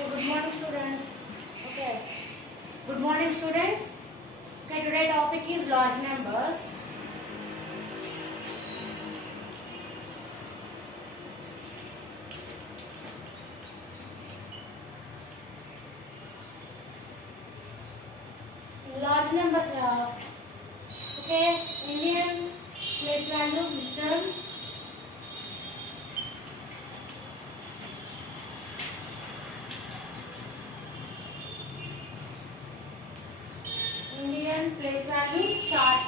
Good morning, students. Okay. Good morning, students. Okay, today topic is large numbers. Large numbers. Okay, Indian place value system. Indian place value chart.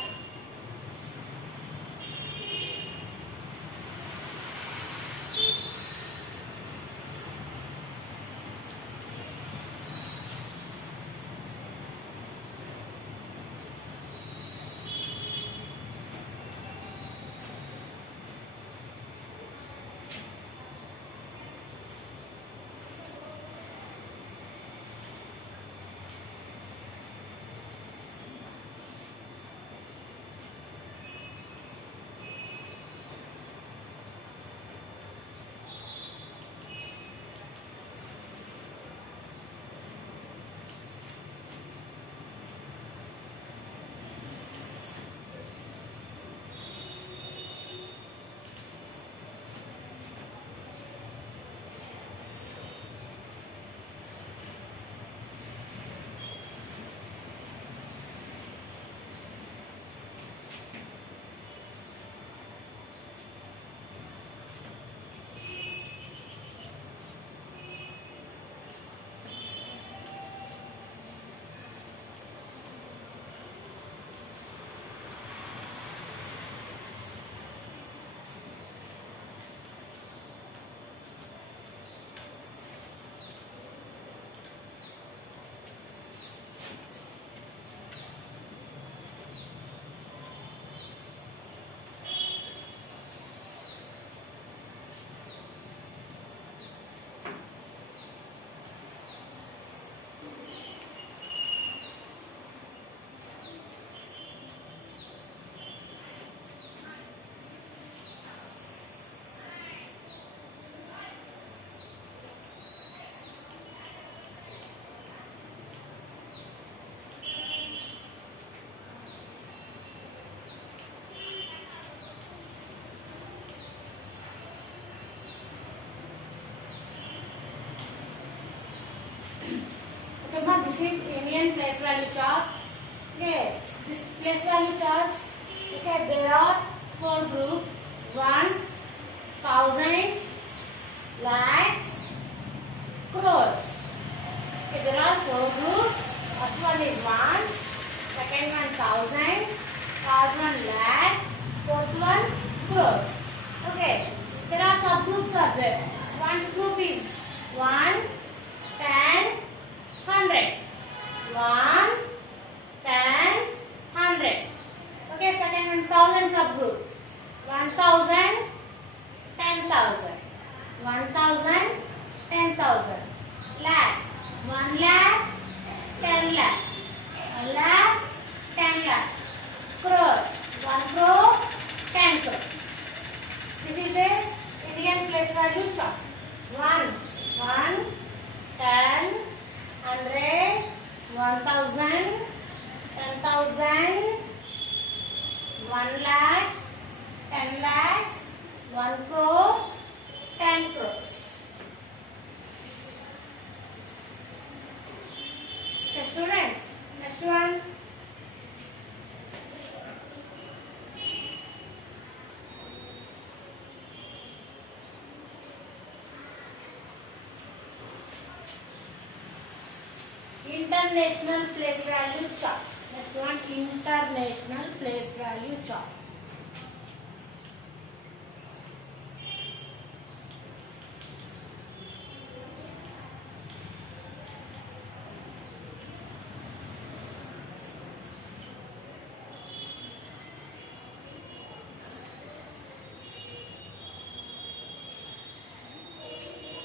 Okay, this is Indian place value chart. Okay, this place value charts. Okay, there are four groups: ones, thousands, lakhs, crores. Okay, there are four groups. First one is ones, second one thousands, third one lakh, fourth one crores. Okay, there are subgroups are there. Ones group is 1, 10, 100. 1, 10, 100. Okay, second one thousand subgroup. 1000, 10,000. 1000, 10,000. Lakh. 1 lakh, 10 lakh. 1 lakh, 10 lakh. Crore. 1 crore, 10 crores. This is the Indian place value chart. 1, 10, 100, 1000, 10,000, 1 lakh, 10 lakhs, 1 crore, 10 crores. Okay, students, next one. International place value chart. Next one, international place value chart.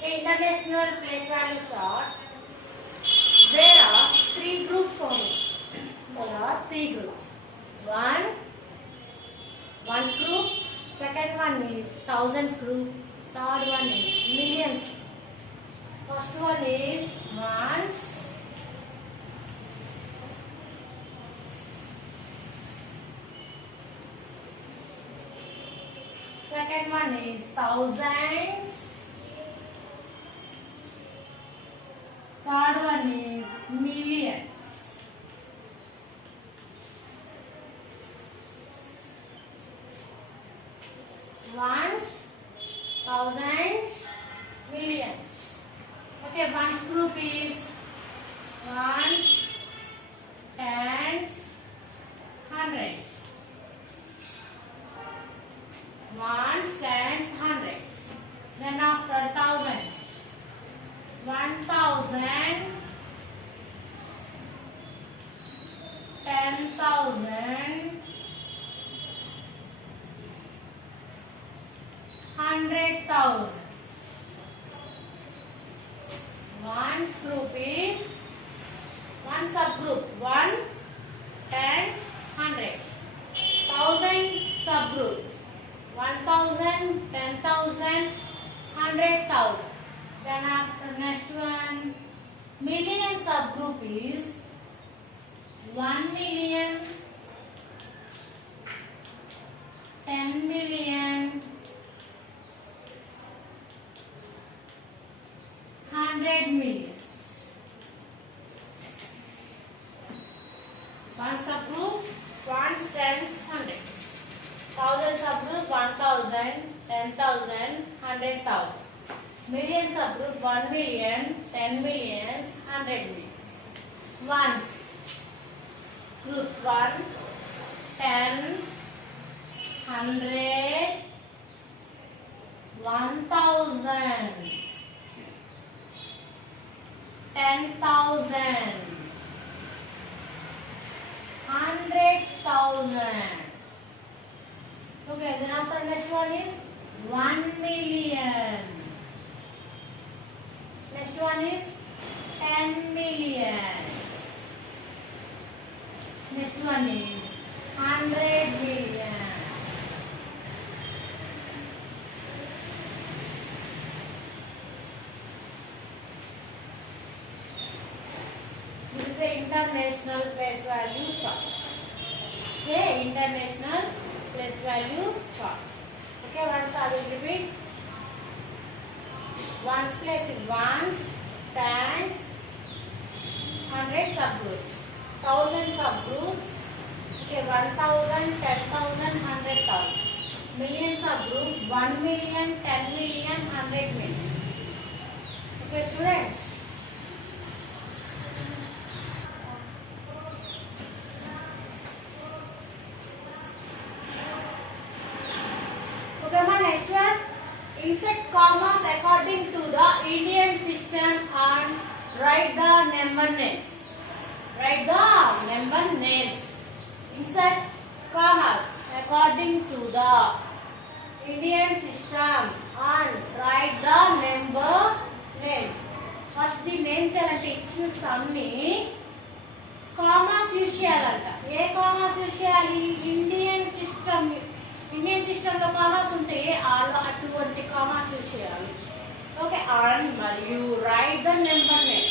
International place value chart. There are three groups only. There are three groups. One group. Second one is thousands group. Third one is millions. First one is Second one is thousands. Third one is millions. Ones, thousands, millions. Okay, ones group is ones, tens, hundreds. Ones, tens, hundreds. Then after thousands, 1,000, 10,000, 100,000. One group is one subgroup, 1, 10, hundreds. 1,000 subgroups, 1,000, 10,000, 100,000. Then after next one, million subgroup is 1 million, 10 million, 100 millions. One subgroup, ones, tens, hundreds. 1,000 subgroup, 1,000, 10,000, 100,000. Million subgroup, 1 million, 10 millions, 100 millions. Ones group 1, 10, 100, 1,000, 10,000, 100,000. Okay, then after next one is 1 million. Next one is 10 million. Next one is 100 million. This is the international place value chart. Okay, international place value chart. Okay, once I will repeat. Ones place is ones, tens, 100 subgroups, 1,000 subgroups, okay, 1,000, 10,000, 100,000. Million subgroups, 1 million, 10 million, 100 million. Okay, students. Okay, my next one. Insert commas according to the Indian system and write the number names. Write the number names. Insert commas according to the Indian system and write the number names. First the names అంటే ఇచ్చిన some ని commas use చేయాలంట. ఏ commas use చేయాలి? Indian system లో commas ఉంటే ఆలో అటువంటి commas use చేయాలి. ఓకే, అండ్ మరియు రైట్ ద నెంబర్ నేమ్.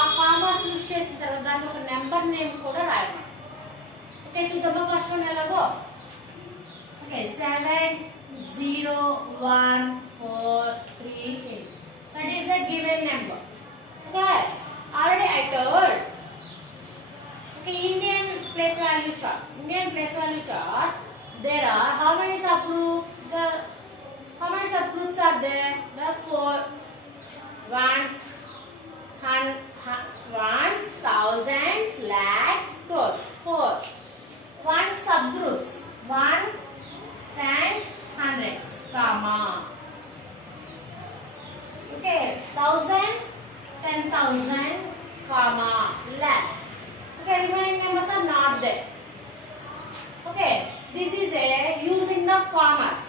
ఆ కామాస్ యూజ్ చేసిన తర్వాత దాంట్లో ఒక నెంబర్ నేమ్ కూడా రాయాలి. ఓకే, చూద్దామా ఫస్ట్ వన్ ఎలాగో. Okay, 7, 0, 1, 4, 3, 8. That is a given number. Okay, already I told. Okay, Indian place value chart. There are how many subgroups? How many subgroups are there? There are 4. Ones, thousands, lakhs, crores. 4. One subgroups. 1, tens, hundreds, comma. Okay, 1,000, 10,000, comma, lakh. Okay, remaining numbers are not there. Okay, this is a using the commas.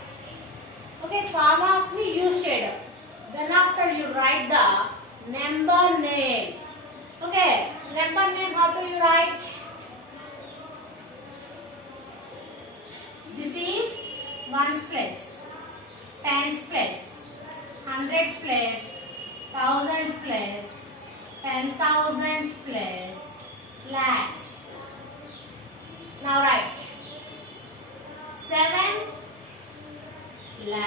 Okay, commas we use చేయడం. Then after you write the number name. Okay, number name how do you write? This is ones place, tens place, hundreds place, thousands place, 10,000s place, lakhs. Now write 7 lakhs.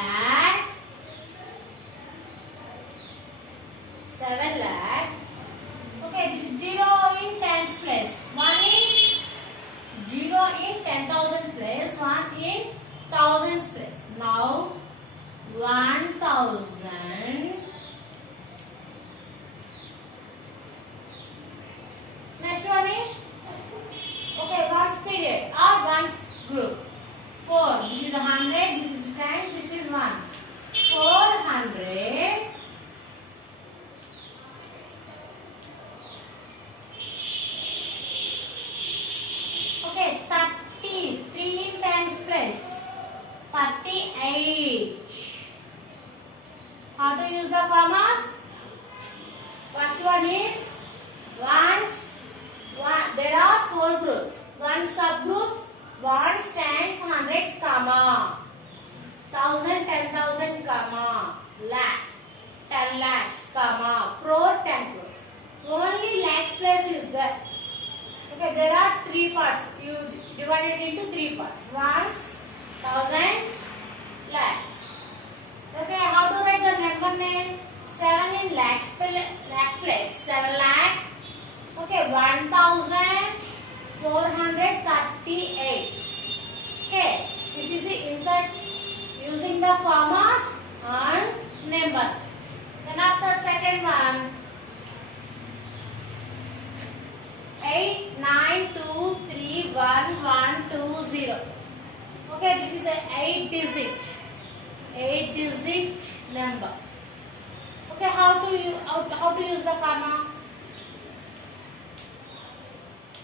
7 lakh. Okay, this is 0 in tens place. 1 in 0 in 10,000 place. 1 in thousands place. Now 1,000. Next one is okay, ones period or ones group. 4. This is 100. This is 10. This is 1. 400. Okay, 30. 3 in tens place. 38. How to use the commas? First one is ones. There are 4 groups. 1 subgroup, 1 tens, hundreds, comma, 1,000, 10,000, comma, lakh, 10 lakhs, comma, crore, 10 crores. Only lakhs place is there. Okay, there are 3 parts. You divide it into 3 parts. Ones, thousands, lakhs. Okay, how to write the number name? 7 in lakhs place. 7 lakh. Okay, 1,438. Okay, this is the insert using the commas and number. Then after second one, 8, 9, 2, 3, 1, 1, 2, 0. Okay, this is the 8 digit number. Okay, how to use the comma?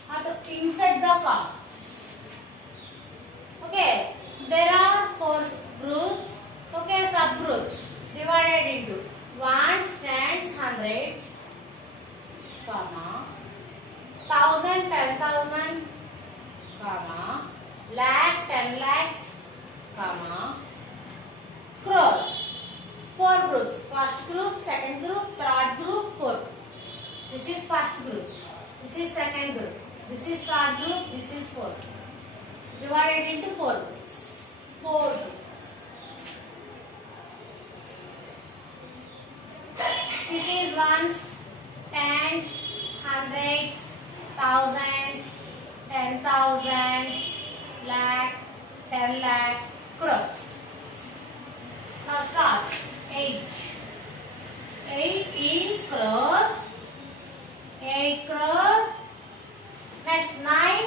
How to insert the comma? Okay, there are 4 groups. Okay, subgroups divided into ones, tens, hundreds, comma, 1,000, 10,000, comma, lakh, 10 lakhs, comma, crores. 4 groups. First group, second group, third group, fourth. This is first group. This is second group. This is third group. This is fourth. Divided into 4 groups. 4 groups. This is ones, tens, hundreds, thousands, 10,000s, lakh, 10 lakh, crores. Now start. 8. 8 in crores. 8 crores. Next 9,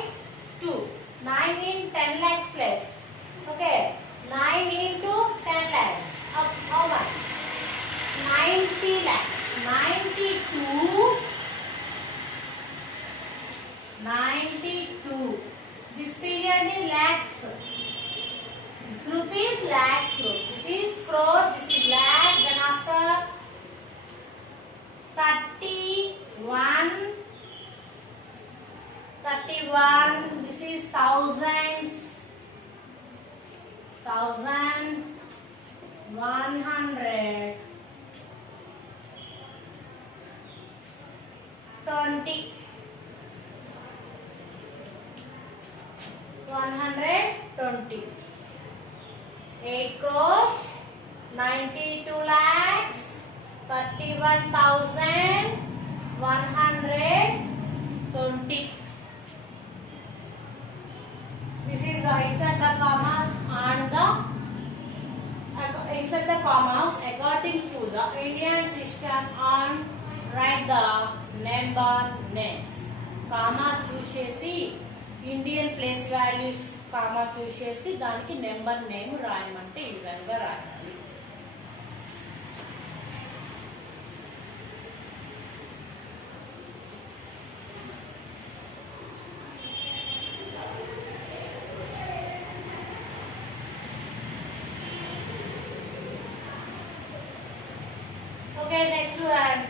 2. 9 in 10 lakhs place. Okay. 9 into 10 lakhs. How much? 90 lakhs. 92. 92. This period is lakhs. This group is lakhs group. This is crore. This is lakh. Then after 31. 31. This is thousands. 1,000. 100. 20. 120. 8 crores. 92 lakhs. 31,120. This is the insert the commas and the insert the commas according to the Indian system and write the number names. Commas use చేసి Indian place values commas use చేసి దానికి number name రాయమంటే ఈ విధంగా రాయాలి. Okay, next one.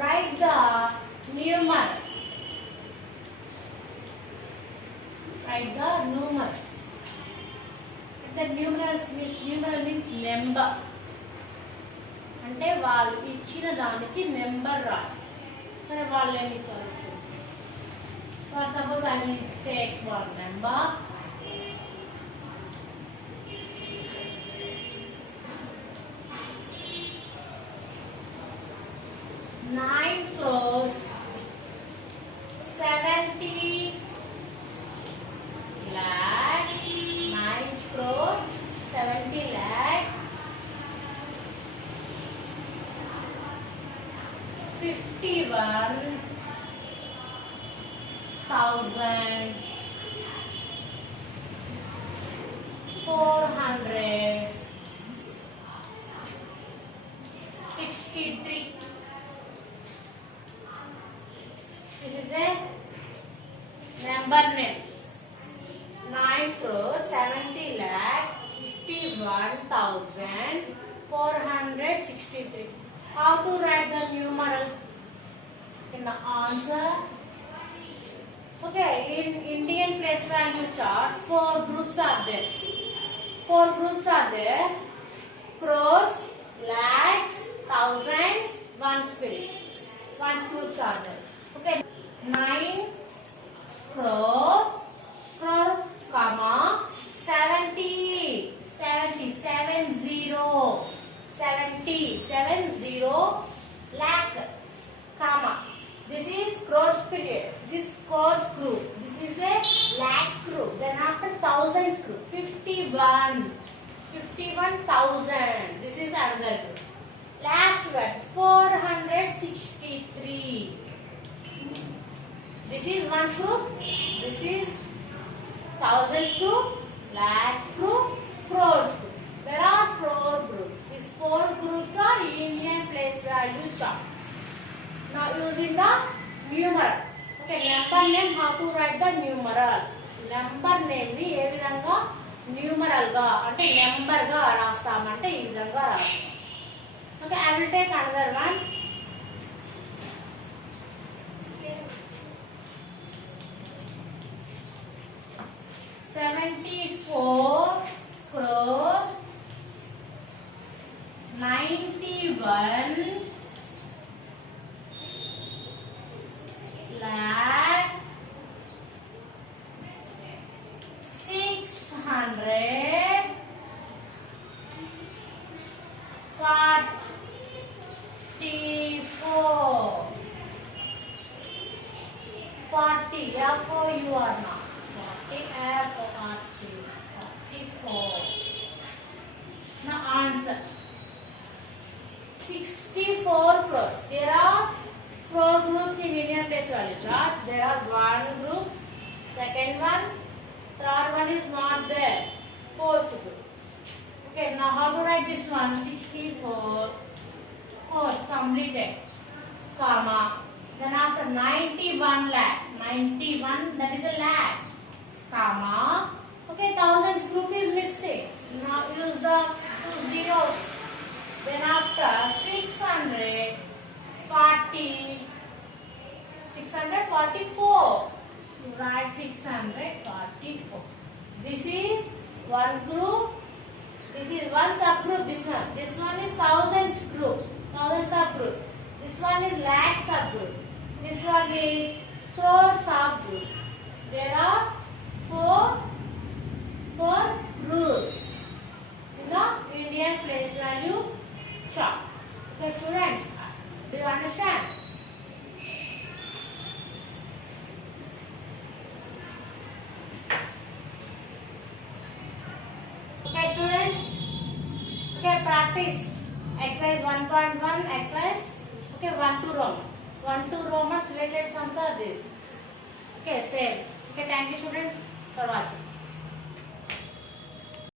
Write the numeral. Write the numerals. The numerals means number. అంటే వాళ్ళు ఇచ్చిన దానికి నెంబర్ రాయాలి. సరే వాళ్ళు ఏమి ఇచ్చారు? For suppose I will take 1 number. 70 lakh 51,463. This is a number name. 9,70,51,463. How to write the numeral in the answer? Okay, in Indian place value chart, 4 groups are there. 4 groups are there. Crores, lakhs, thousands, one spirit. One groups are there. Okay, 9 crore, comma, 70 lakh, comma. This is crores period. This is crores group. This is a lakh group. Then after thousands group, 51,000. This is another group. Last one, 463. This is one group. This is thousands group, lakhs group, crores group. There are 4 groups. These 4 groups are Indian place value chart. Now using the numeral. Okay, number name, how to write the numeral? Number name ni ఏ విధంగా numeral గా అంటే number గా రాస్తామంటే ఈ విధంగా రాస్తాం. Okay, I will take another one. 74 crore 91 lakh 644 40 FOUR now 40 44. Now answer 64 crores. There are 4 groups in Indian place value chart. There are one group, second one, third one is not there, fourth group. Okay, now how to write this one? 64 course completed, comma. Then after 91 lakh, 91 that is a lakh, comma. Okay, thousands group is missing. Now use the 2 zeros. Then after 644. You write 644. This is one group. This is one subgroup. This one is thousands group. Thousand subgroup. This one is lakh subgroup. This one is crore subgroup. There are 4 groups in the Indian place value chart. Okay, students, do you understand? Okay, students. Okay, practice exercise 1.1 exercise. Okay, 1-2 Roman. 1-2 Romans related sums are this. Okay, same. Okay, thank you, students, for watching.